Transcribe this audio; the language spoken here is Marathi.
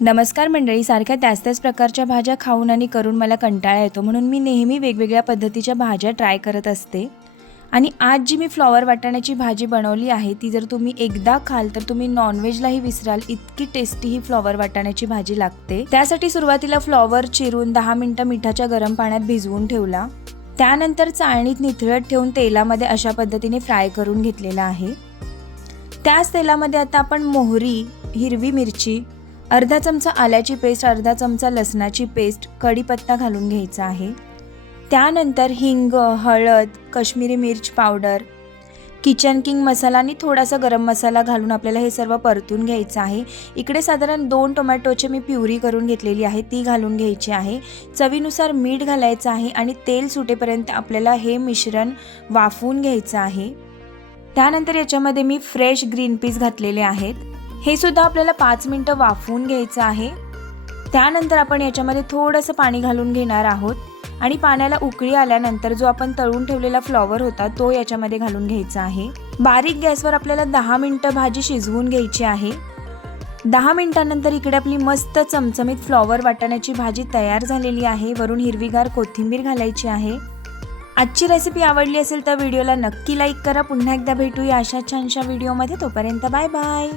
नमस्कार मंडळी, सारख्या त्याच प्रकारच्या भाज्या खाऊन आणि करून मला कंटाळा येतो, म्हणून मी नेहमी वेगवेगळ्या पद्धतीच्या भाज्या ट्राय करत असते। आणि आज जी मी फ्लॉवर वाटाण्याची भाजी बनवली आहे ती जर तुम्ही एकदा खाल तर तुम्ही नॉनव्हेजलाही विसराल, इतकी टेस्टी ही फ्लॉवर वाटाण्याची भाजी लागते। त्यासाठी सुरुवातीला फ्लॉवर चिरून 10 मिनिटं मिठाच्या गरम पाण्यात भिजवून ठेवला। त्यानंतर चाळणीत निथळत ठेवून तेलामध्ये अशा पद्धतीने फ्राय करून घेतलेला आहे। त्याच तेलामध्ये आता आपण मोहरी, हिरवी मिरची, अर्धा चमचा आल्याची पेस्ट, अर्धा चमचा लसणाची पेस्ट, कढीपत्ता घालून घ्यायचा आहे। त्यानंतर हिंग, हळद, काश्मीरी मिर्च पावडर, किचन किंग मसाला आणि थोडासा गरम मसाला घालून आपल्याला हे सर्व परतून घ्यायचं आहे। इकडे साधारण 2 टोमॅटोची मी प्युरी करून घेतलेली आहे, ती घालून घ्यायची आहे। चवीनुसार मीठ घालायचं आहे आणि तेल सुटेपर्यंत आपल्याला हे मिश्रण वाफवून घ्यायचं आहे। त्यानंतर याच्यामध्ये मी फ्रेश ग्रीन पीस घातलेले आहेत, हे सुद्धा आपल्याला 5 मिनिटं वाफवून घ्यायचं आहे। त्यानंतर आपण याच्यामध्ये थोडंसं पाणी घालून घेणार आहोत आणि पाण्याला उकळी आल्यानंतर जो आपण तळून ठेवलेला फ्लॉवर होता तो याच्यामध्ये घालून घ्यायचा आहे। बारीक गॅसवर आपल्याला 10 मिनिटं भाजी शिजवून घ्यायची आहे। 10 मिनिटांनंतर इकडे आपली मस्त चमचमीत फ्लॉवर वाटाण्याची भाजी तयार झालेली आहे। वरून हिरवीगार कोथिंबीर घालायची आहे। आजची रेसिपी आवडली असेल तर व्हिडिओला नक्की लाईक करा। पुन्हा एकदा भेटूया अशा छानशा व्हिडिओमध्ये, तोपर्यंत बाय बाय।